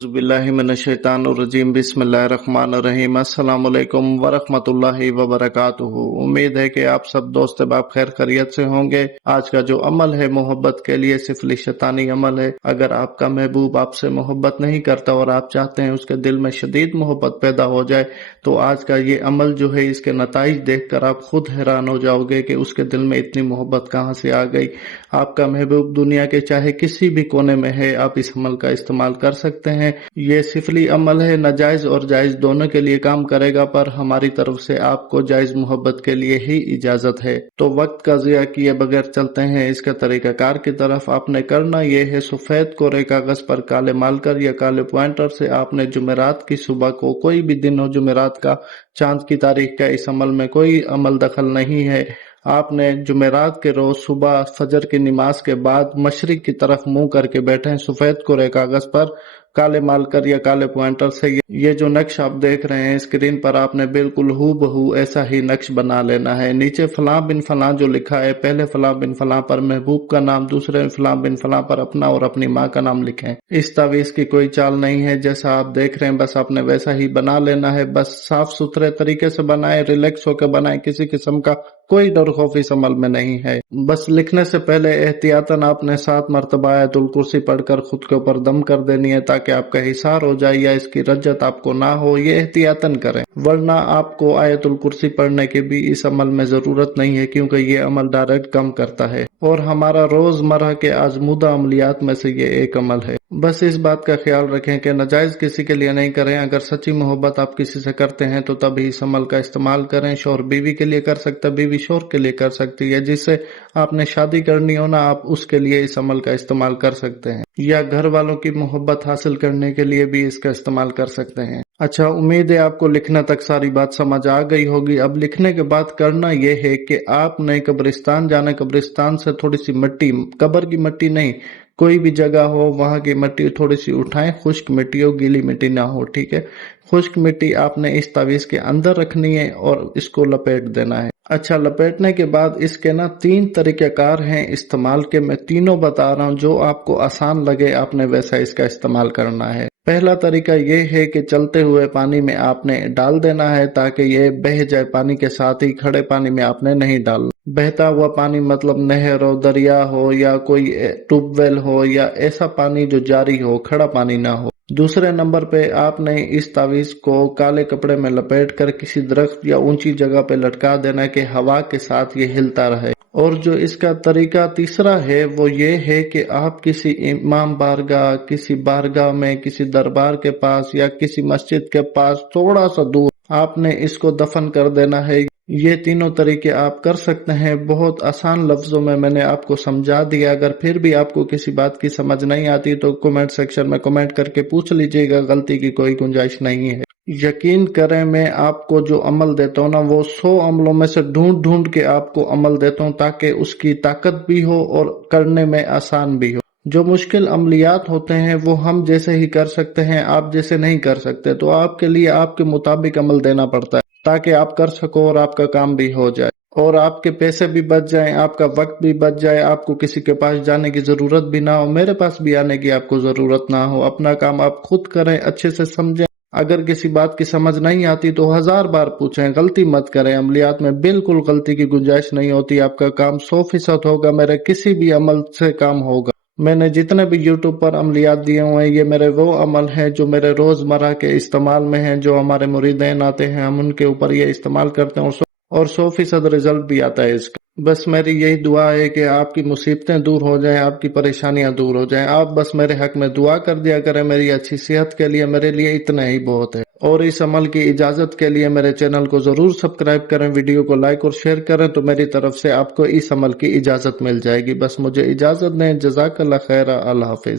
बिस्मिल्लाहिमिनश्शैतानिर्रजीम बिस्मिल्लाहिर्रहमानिर्रहीम अस्सलामुअलैकुम वरहमतुल्लाहि वबरकातुहू। उम्मीद है कि आप सब दोस्त अहबाब खैर खैरियत से होंगे। आज का जो अमल है मोहब्बत के लिए सिफली शैतानी अमल है। अगर आपका महबूब आपसे मोहब्बत नहीं करता और आप चाहते हैं उसके दिल में शदीद मोहब्बत पैदा हो जाए तो आज का ये अमल जो है इसके नताइज देखकर आप खुद हैरान हो जाओगे कि उसके दिल में इतनी मोहब्बत कहाँ से आ गई। आपका महबूब दुनिया के चाहे किसी भी कोने में है, आप इस अमल का इस्तेमाल कर सकते हैं। ये सिफली अमल है, नाजायज और जायज दोनों के लिए काम करेगा, पर हमारी तरफ से आपको जायज मोहब्बत के लिए ही इजाजत है। तो वक्त का ज़िया किए बगैर चलते हैं इसका तरीकाकार की तरफ। आपने करना ये है, सफेद कोरे कागज पर काले मार्कर या काले पॉइंटर से आपने जुमेरात की सुबह को, कोई भी दिन हो जुमेरात का, चांद की तारीख का इस अमल में कोई अमल दखल नहीं है। आपने जुमेरात के रोज सुबह फजर की नमाज के बाद मशरिक की तरफ मुंह करके बैठे हैं। सफेद कोरे कागज पर काले मार्कर या काले पॉइंटर से ये जो नक्श आप देख रहे हैं स्क्रीन पर, आपने बिल्कुल हूबहू ऐसा ही नक्श बना लेना है। नीचे फलां बिन फलां जो लिखा है, पहले फलां बिन फलां पर महबूब का नाम, दूसरे फलां बिन फलां पर अपना और अपनी माँ का नाम लिखें। इस तावीज़ की कोई चाल नहीं है, जैसा आप देख रहे हैं बस आपने वैसा ही बना लेना है। बस साफ सुथरे तरीके से बनाए, रिलैक्स होकर बनाए, किसी किस्म का कोई डर खौफ इस अमल में नहीं है। बस लिखने से पहले एहतियातन आपने 7 मरतबा आयतुल कुर्सी पढ़कर खुद के ऊपर दम कर देनी है ताकि आपका हिसार हो जाए या इसकी रज्जत आपको ना हो, ये एहतियातन करें। वरना आपको आयतुल कुर्सी पढ़ने की भी इस अमल में जरूरत नहीं है, क्योंकि ये अमल डायरेक्ट कम करता है और हमारा रोजमर्रा के आजमूदा अमलियात में से ये एक अमल है। बस इस बात का ख्याल रखें कि नाजायज किसी के लिए नहीं करें। अगर सच्ची मोहब्बत आप किसी से करते हैं तो तभी इस अमल का इस्तेमाल करें। शौहर बीवी के लिए कर सकता, बीवी शौहर के लिए कर सकती है। जिससे आपने शादी करनी हो ना, आप उसके लिए इस अमल का इस्तेमाल कर सकते हैं, या घर वालों की मोहब्बत हासिल करने के लिए भी इसका इस्तेमाल कर सकते हैं। अच्छा, उम्मीद है आपको लिखने तक सारी बात समझ आ गई होगी। अब लिखने के बाद करना यह है कि आपने कब्रिस्तान जाना, कब्रिस्तान से थोड़ी सी मिट्टी, कब्र की मिट्टी नहीं, कोई भी जगह हो वहां की मिट्टी थोड़ी सी उठाएं। खुश्क मिट्टी हो, गीली मिट्टी ना हो, ठीक है। खुश्क मिट्टी आपने इस तावीज के अंदर रखनी है और इसको लपेट देना है। अच्छा, लपेटने के बाद इसके ना 3 तरीक़ेकार हैं इस्तेमाल के, मैं तीनों बता रहा हूँ, जो आपको आसान लगे आपने वैसा इसका इस्तेमाल करना है। पहला तरीका ये है कि चलते हुए पानी में आपने डाल देना है ताकि ये बह जाए पानी के साथ ही, खड़े पानी में आपने नहीं डालना। बहता हुआ पानी मतलब नहर हो, दरिया हो या कोई ट्यूबवेल हो, या ऐसा पानी जो जारी हो, खड़ा पानी ना हो। दूसरे नंबर पे आपने इस तावीज को काले कपड़े में लपेट कर किसी दरख्त या ऊंची जगह पे लटका देना कि हवा के साथ ये हिलता रहे। और जो इसका तरीका तीसरा है वो ये है कि आप किसी इमाम बारगाह, किसी बारगाह में, किसी दरबार के पास या किसी मस्जिद के पास थोड़ा सा दूर आपने इसको दफन कर देना है। ये तीनों तरीके आप कर सकते हैं। बहुत आसान लफ्जों में मैंने आपको समझा दिया। अगर फिर भी आपको किसी बात की समझ नहीं आती तो कमेंट सेक्शन में कमेंट करके पूछ लीजिएगा, गलती की कोई गुंजाइश नहीं है। यकीन करें, मैं आपको जो अमल देता हूँ ना, वो 100 अमलों में से ढूंढ ढूंढ के आपको अमल देता हूँ ताकि उसकी ताकत भी हो और करने में आसान भी हो। जो मुश्किल अमलियात होते हैं वो हम जैसे ही कर सकते हैं, आप जैसे नहीं कर सकते, तो आपके लिए आपके मुताबिक अमल देना पड़ता है ताकि आप कर सको और आपका काम भी हो जाए और आपके पैसे भी बच जाएं, आपका वक्त भी बच जाए, आपको किसी के पास जाने की जरूरत भी ना हो, मेरे पास भी आने की आपको जरूरत ना हो। अपना काम आप खुद करें, अच्छे से समझें। अगर किसी बात की समझ नहीं आती तो 1000 बार पूछें, गलती मत करें। अमलियात में बिल्कुल गलती की गुंजाइश नहीं होती। आपका काम 100% होगा, मेरे किसी भी अमल से काम होगा। मैंने जितने भी YouTube पर अमलियात दिए हुए हैं, ये मेरे वो अमल हैं जो मेरे रोजमर्रा के इस्तेमाल में हैं, जो हमारे मुरीदैन आते हैं हम उनके ऊपर ये इस्तेमाल करते हैं और 100% रिजल्ट भी आता है इसका। बस मेरी यही दुआ है कि आपकी मुसीबतें दूर हो जाएं, आपकी परेशानियां दूर हो जाएं। आप बस मेरे हक में दुआ कर दिया करें मेरी अच्छी सेहत के लिए, मेरे लिए इतना ही बहुत है। और इस अमल की इजाजत के लिए मेरे चैनल को जरूर सब्सक्राइब करें, वीडियो को लाइक और शेयर करें, तो मेरी तरफ से आपको इस अमल की इजाजत मिल जाएगी। बस मुझे इजाजत दें। जज़ाकल्लाह खैर, अल्लाह हाफिज।